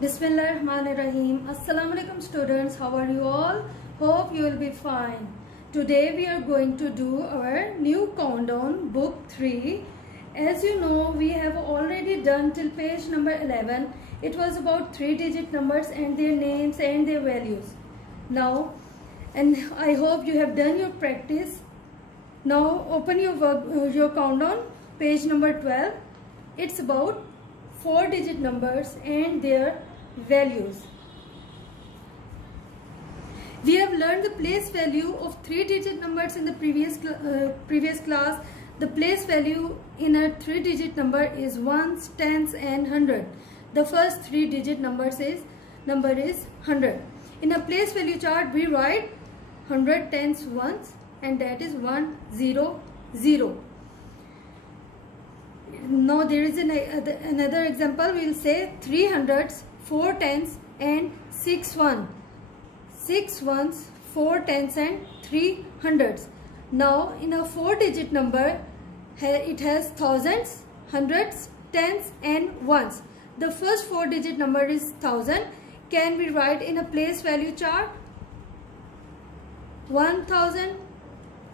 Bismillahirrahmanirrahim. Assalamu alaikum students. How are you all? Hope you will be fine. Today we are going to do our new countdown book 3. As you know, we have already done till page number 11. It was about 3-digit numbers and their names and their values. Now, and I hope you have done your practice. Now open your countdown, page number 12. It's about 4-digit numbers and their values. We have learned the place value of 3-digit numbers in the previous class. The place value in a 3-digit number is ones, tens and 100. The first 3-digit number is 100. In a place value chart, we write 100 tens ones, and that is 100. Now there is another example. We will say 3 hundreds, 4 tens and 6 ones. 6 ones, 4 tens and 3 hundreds. Now in a 4-digit number, it has thousands, hundreds, tens and ones. The first 4-digit number is 1000. Can we write in a place value chart? 1000,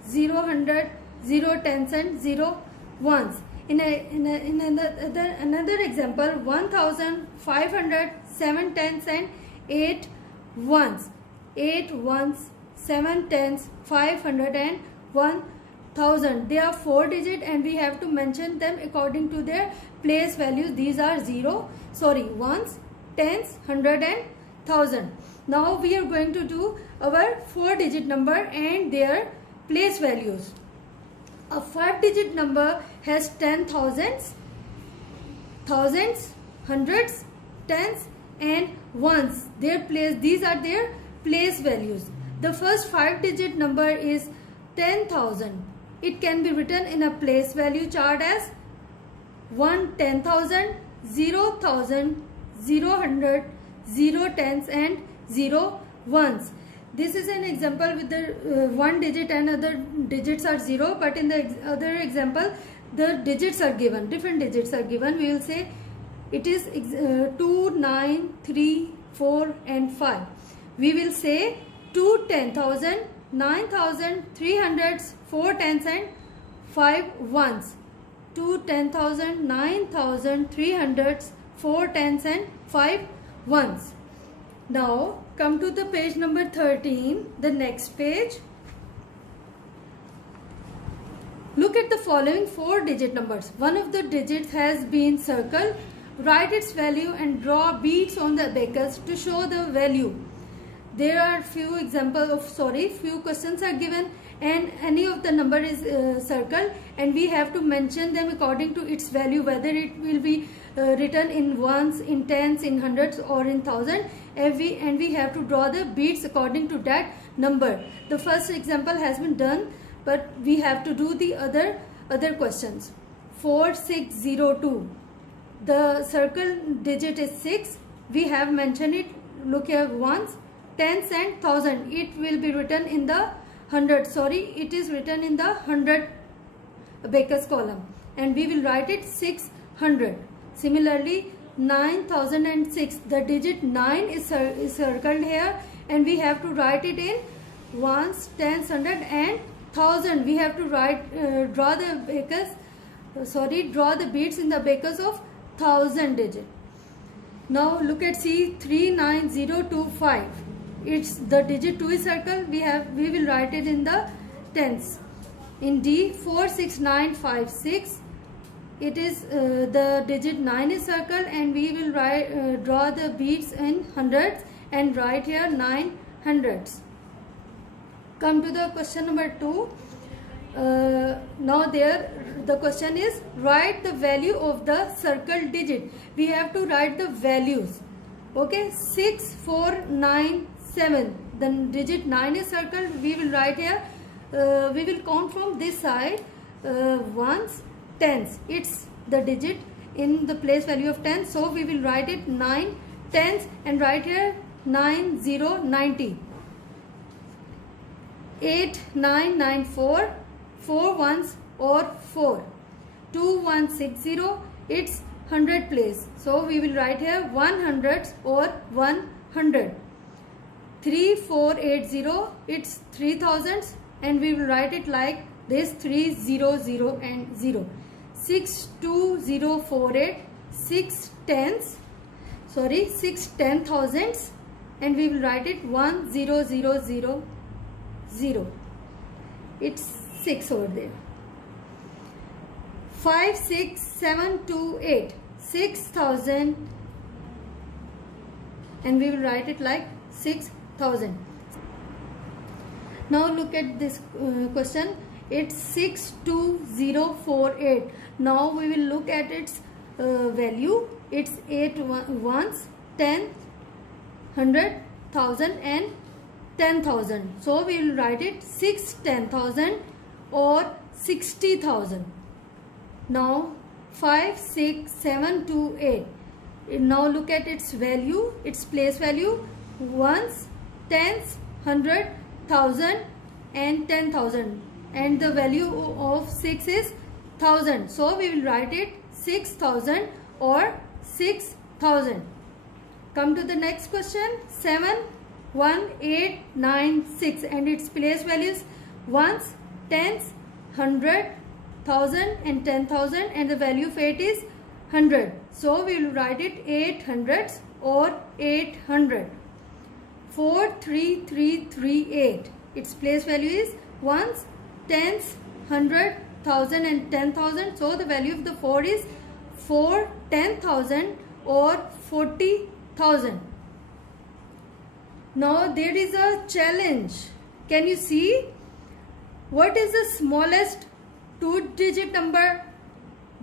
0 hundred, 0 tens and 0 ones. In another example, 1500, 7 tens and 8 ones. 8 ones, 7 tens, 500 and 1000. They are 4-digit and we have to mention them according to their place values. These are ones, tens, 100 and 1000. Now we are going to do our 4-digit number and their place values. A 5-digit number has 10 thousands, hundreds, tens and ones. These are their place values. The first 5-digit number is 10,000. It can be written in a place value chart as 1 10,000, 0,000, 0 hundred, 0 tens and 0 ones. This is an example with the 1 digit and other digits are 0, but in the other example the digits are given, different digits are given. We will say it is 2, 9, 3, 4 and 5. We will say 2 10,000, 9,000, 3 hundreds, 4 tens and 5 ones. 2 10,000, 9,000, 3 hundreds, 4 tens and 5 ones. Now come to the page number 13, the next page. Look at the following 4-digit numbers. One of the digits has been circled. Write its value and draw beads on the abacus to show the value. There are few questions are given and any of the number is circled and we have to mention them according to its value, whether it will be written in ones, in tens, in hundreds or in thousand, and we have to draw the beads according to that number. The first example has been done, but we have to do the other questions. 4602. The circle digit is 6. We have mentioned it. Look here, ones, tens and thousand. It will be written in the 100. It is written in the 100 abacus column and we will write it 600. Similarly, 9006. The digit 9 is circled here and we have to write it in ones, tens, hundred and thousand. We have to draw the beads in the abacus of 1000 digit. Now look at C, 39025. It's the digit 2 is circled. We will write it in the tens. In D, 46956. It is the digit 9 is circled and we will draw the beads in hundreds and write here 9 hundreds. Come to the question number 2. Now the question is write the value of the circled digit. We have to write the values. Okay, 6497. The digit 9 is circled. We will write here. We will count from this side. Ones, tens. It's the digit in the place value of 10. So we will write it 9 tens and write here 9090. 8994. 4 ones or 4. 2160. It's hundred place. So we will write here 100 or 100. 3480, it's 3000s, and we will write it like this: 300 and 0. 62048, 6 10,000s, and we will write it 10000. It's 6 over there. 56728, 6,000, and we will write it like 6,000. Now look at this question. It's 62048. Now we will look at its value. It's 8 ones, 10, 100, 1000 and 10,000. So we will write it 6 10,000 or 60,000. Now 56728. Now look at its value, its place value: ones, tens, 100, 1000 and 10,000, and the value of 6 is 1000. So we will write it 6,000 or 6,000. Come to the next question. 71896, and its place values: ones, tens, 100, 1000 and 10,000, and the value of 8 is 100. So we will write it 800s or 800. 43338, its place value is ones, tens, 100, 1000 and 10,000. So the value of the 4 is 4 10,000 or 40,000. Now there is a challenge. Can you see what is the smallest 2-digit number,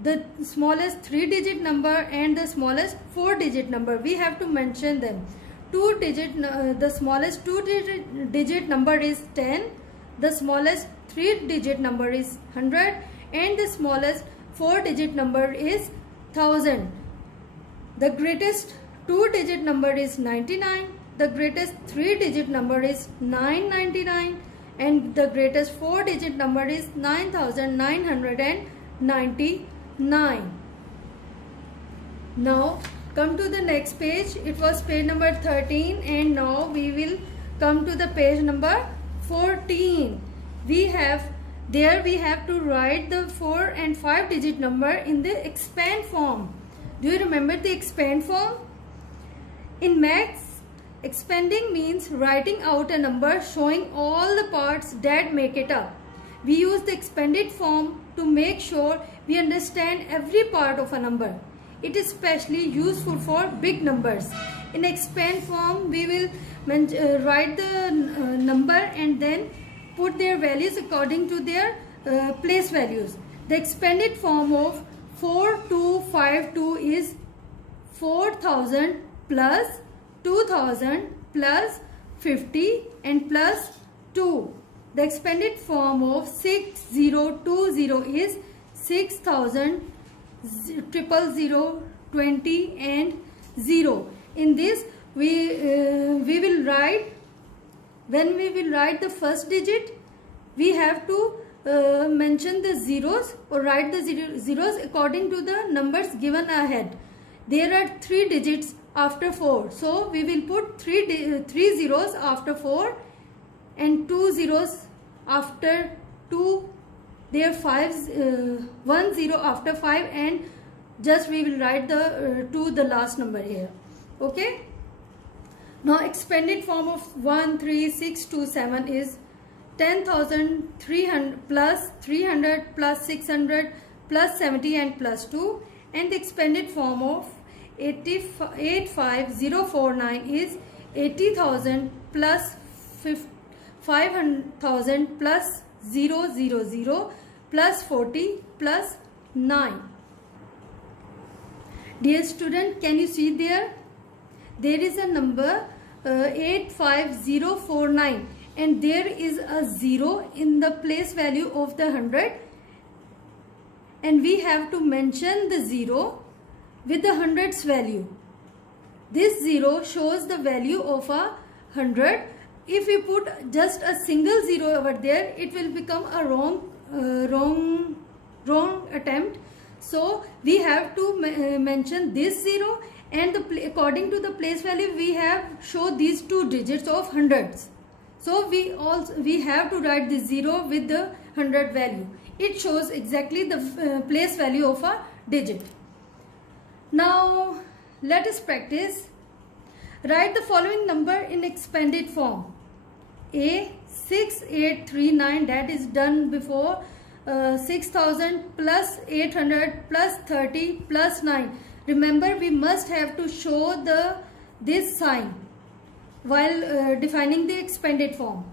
the smallest 3-digit number, and the smallest 4-digit number? We have to mention them. The smallest 2-digit number is 10, the smallest 3-digit number is 100, and the smallest 4-digit number is 1000. The greatest 2-digit number is 99, the greatest 3-digit number is 999, and the greatest 4-digit number is 9999. Now come to the next page. It was page number 13, and now we will come to the page number 14. We have to write the 4 and 5-digit number in the expand form. Do you remember the expand form? In maths, expanding means writing out a number showing all the parts that make it up. We use the expanded form to make sure we understand every part of a number. It is especially useful for big numbers. In expand form, we will write the number and then put their values according to their place values. The expanded form of 4252 is 4,000 plus 2,000 plus 50 and plus 2. The expanded form of 6020 is 6,000, 000, 20 and 0. In this we will write, when we will write the first digit, we have to mention the zeros or write the zeros according to the numbers given ahead. There are 3 digits after 4, so we will put 3 zeros after 4 and 2 zeros after 2. There are 1 0 after 5, and just we will write the to the last number here. Okay. Now expanded form of 13627 is 10,300 plus 300 plus 600 plus 70 and plus 2, and the expanded form of 85049 is 80,000 plus 500,000 plus 000 plus 40 plus 9. Dear student, can you see there? There is a number 85049, and there is a 0 in the place value of the 100, and we have to mention the 0 with the 100's value. This 0 shows the value of a 100. If we put just a single 0 over there, it will become a wrong attempt. So we have to mention this 0, and according to the place value we have show these two digits of hundreds. So we have to write the 0 with the 100 value. It shows exactly the place value of a digit. Now let us practice. Write the following number in expanded form. A 6839, that is done before. 6000 plus 800 plus 30 plus 9. Remember, we must have to show this sign while defining the expanded form.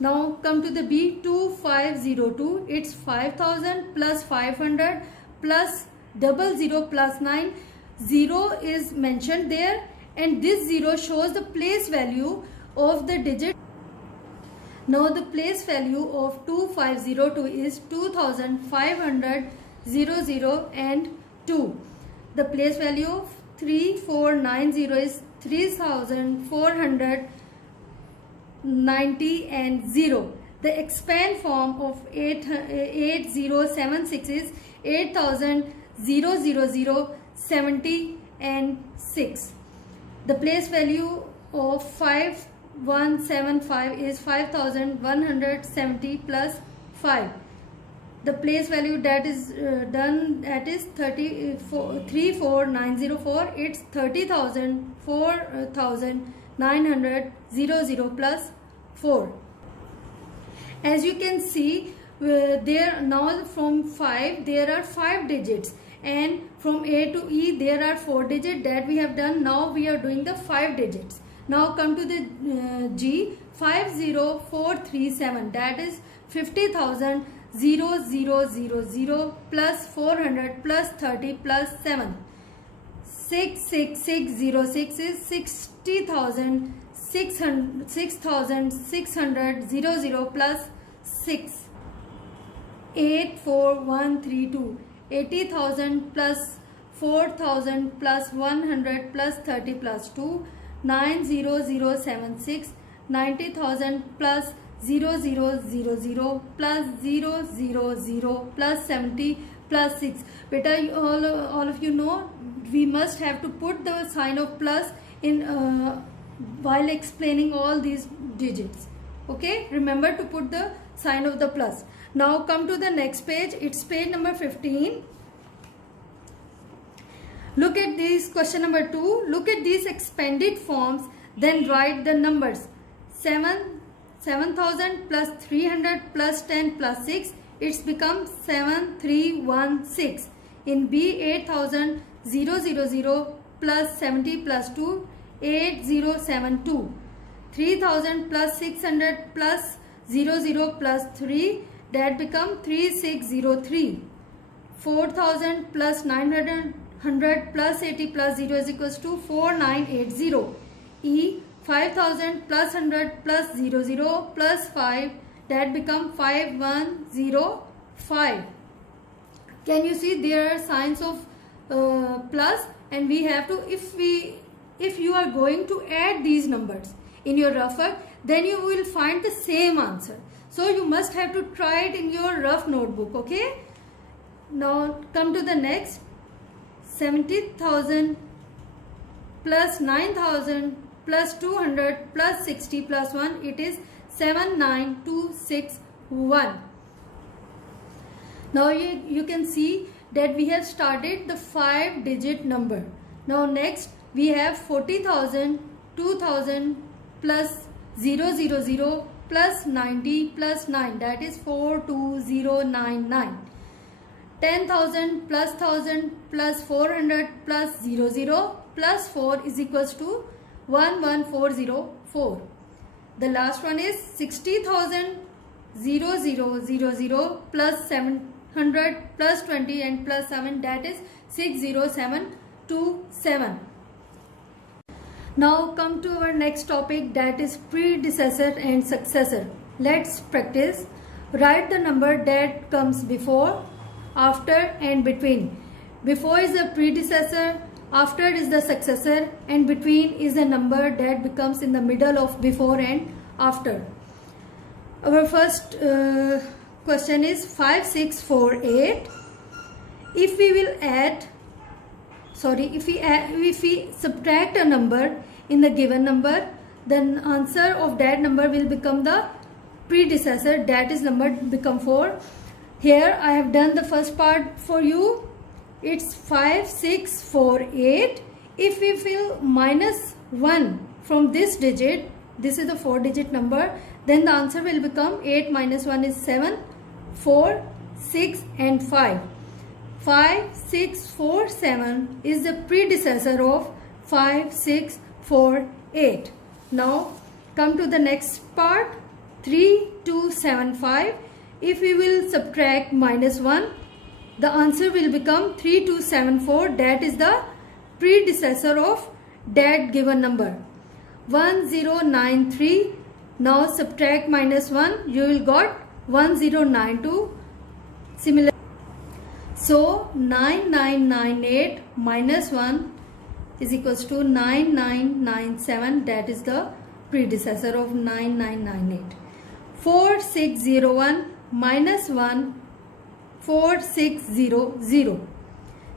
Now come to the B, 2502. It's 5000 plus 500 plus 00 plus 9. 0 is mentioned there, and this 0 shows the place value of the digit. Now the place value of 2502 is 2500, 00 and 2. The place value of 3490 is 3490 and 0. The expand form of 8076 is 8000, 000, 70 and 6. The place value of 5175 is 5170 plus 5. The place value that is done, that is 34904. It's 30,000, 4,900, 00 plus 4. As you can see, there now from 5 there are 5 digits, and from A to E there are 4 digits that we have done. Now we are doing the 5 digits. Now come to the G, 50437, that is 50,000, 0000 plus 400 plus 30 plus 7. 66606 is 60,000, 6,600, 00 plus 6. 84132, 80,000 plus 4,000 plus 100 plus 30 plus 2. 90076, 90,000 plus 0000 plus 000 plus 70 plus 6. Beta, all of you know we must have to put the sign of plus in while explaining all these digits. Okay, remember to put the sign of the plus. Now come to the next page. It's page number 15. Look at this question number 2. Look at these expanded forms, then write the numbers. 7,000 plus 300 plus 10 plus 6. It's become 7316. In B, 8,000, 000 plus 70 plus 2, 8072. 3,000 plus 600 plus 00 plus 3, that become 3603. 4,000 plus 900 plus 80 plus 0 is equals to 4980. E, 5,000 plus 100 plus 00 plus 5, that become 5105. Can you see there are signs of plus, and we have to, if you are going to add these numbers in your rough work, then you will find the same answer. So you must have to try it in your rough notebook. Okay, now come to the next. 70,000 plus 9,000 plus 200 plus 60 plus 1, it is 79261. Now you can see that we have started the 5-digit number. Now next we have 40,000, 2,000 plus 000 plus 90 plus 9, that is 42099. 10,000 plus 1,000 plus 400 plus 00 plus 4 is equals to 11404. The last one is 60,000, 0000 plus 700 plus 20 and plus 7, that is 60727. Now come to our next topic, that is predecessor and successor. Let's practice. Write the number that comes before, after and between. Before is the predecessor, after is the successor, and between is the number that becomes in the middle of before and after. Our first question is 5648. if we will if we subtract a number in the given number, then answer of that number will become the predecessor, that is number become 4. Here I have done the first part for you. It's 5, 6, 4, 8. If we will minus 1 from this digit, this is the 4-digit number, then the answer will become 8 minus 1 is 7, 4, 6 and 5. 5, 6, 4, 7 is the predecessor of 5, 6, 4, 8. Now come to the next part, 3, 2, 7, 5. If we will subtract minus 1, the answer will become 3, 2, 7, 4. That is the predecessor of that given number. 1093. Now subtract minus 1, you will got 1092. Similar. So 9998 minus 1 is equals to 9997. That is the predecessor of 9998. 4601 minus 1, 4600.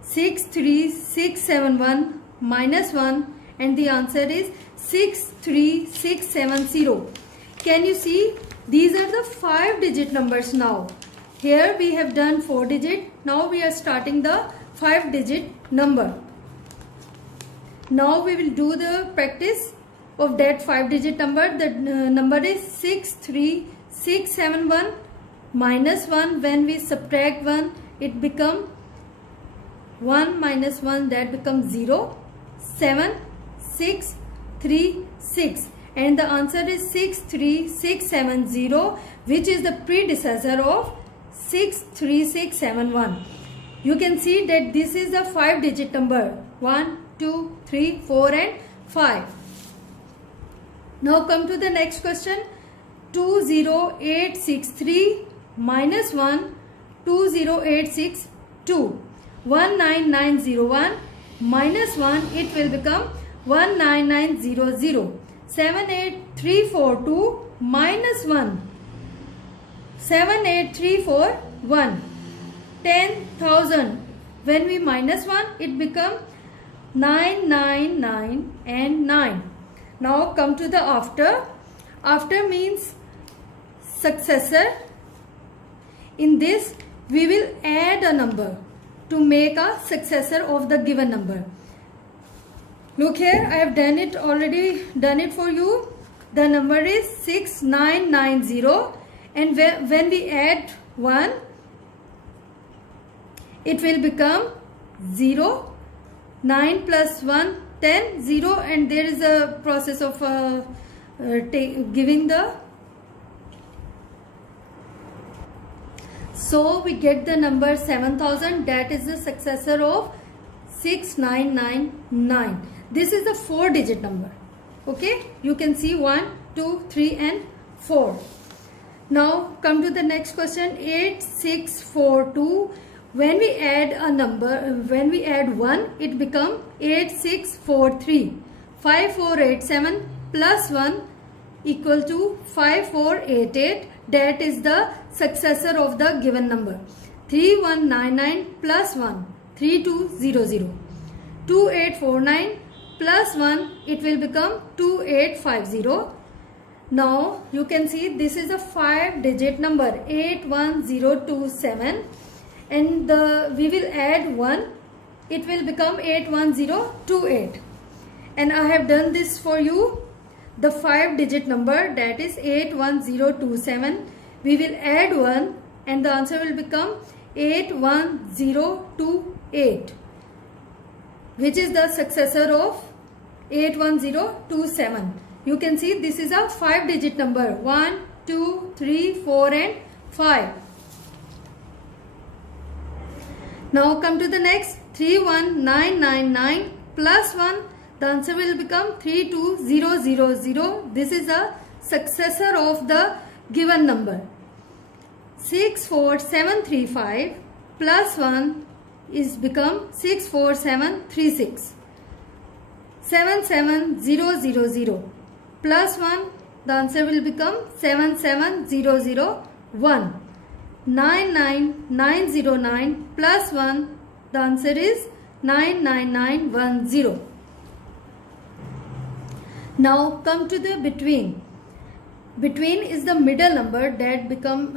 63671 minus 1, and the answer is 63670. Can you see? These are the 5-digit numbers now. Here we have done 4-digit. Now we are starting the 5-digit number. Now we will do the practice of that 5-digit number. The number is 63671 minus 1. When we subtract 1, it becomes 1 minus 1, that becomes 0. 7, 6, 3, 6. And the answer is 63670, which is the predecessor of 63671. You can see that this is the 5-digit number. 1, 2, 3, 4 and 5. Now come to the next question. 20863 minus 1, 20862. 19901 minus 1, it will become 19900. 78342 minus 1, 78341. 10,000. When we minus 1, it becomes 999 and 9. Now come to the after. After means successor. In this, we will add a number to make a successor of the given number. Look here, I have already done it for you. The number is 6990, and when we add 1, it will become 0. 9 plus 1, 10, 0, and there is a process of giving the. So we get the number 7000. That is the successor of 6999. This is a 4-digit number. Okay, you can see 1, 2, 3 and 4. Now come to the next question. 8642. When we add a number, when we add 1, it becomes 8643. 5487 plus 1 equal to 5488. That is the successor of the given number. 3199 plus 1, 3200. 2849 plus 1, it will become 2850. Now you can see this is a 5-digit number, 81027, and we will add 1, it will become 81028. And I have done this for you. The 5-digit number, that is 81027. We will add 1 and the answer will become 81028, which is the successor of 81027. You can see this is a 5-digit number. 1, 2, 3, 4 and 5. Now come to the next. 31999 plus 1. The answer will become 32000. This is a successor of the given number. 64735 plus 1 is become 64736. 77000 plus 1, the answer will become 77001. 99909 plus 1, The answer is 99910. Now come to the between. Between is the middle number that become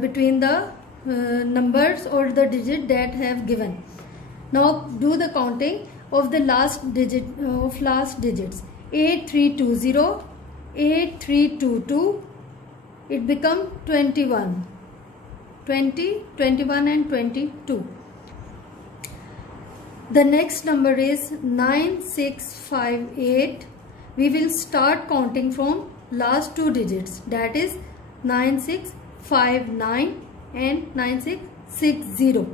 between the numbers or the digit that have given. Now do the counting of the last digit of last digits. 8320, 8322. It become 21. 20, 21 and 22. The next number is 9658. We will start counting from last two digits, that is 9659 and 9660.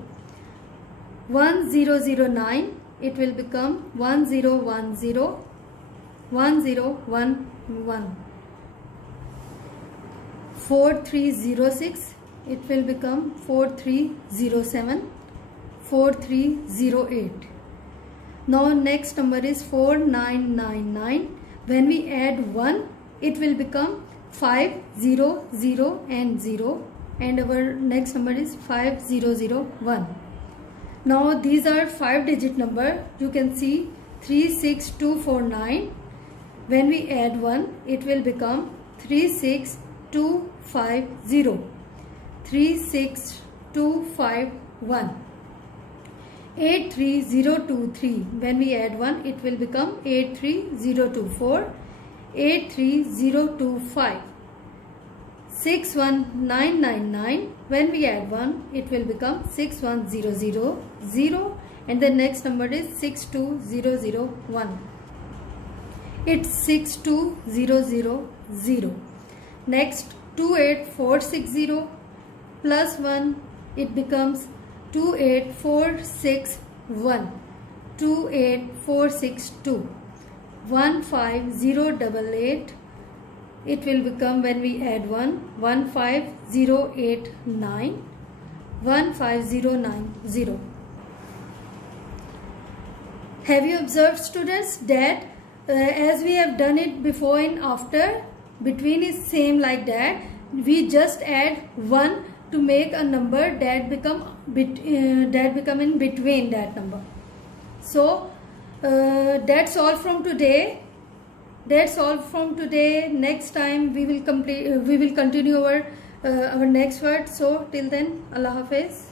1009, it will become 1010, 1011. 4306, it will become 4307, 4308. Now next number is 4999. When we add 1, it will become 500 and 0, and our next number is 5001. Now these are 5-digit number. You can see 36249. When we add 1, it will become 36250, 36251. 83023. When we add 1, it will become 83024, 83025. 61999. When we add 1, it will become 61000, and the next number is 62001. It's 62000. Next 28460 plus 1, it becomes 28461, 28462. 15088, it will become, when we add 1, 15089, 15090. Have you observed, students, that as we have done it before and after, between is same like that. We just add 1 to make a number that become in between that number. So that's all from today. Next time we will continue our next word. So till then, Allah Hafiz.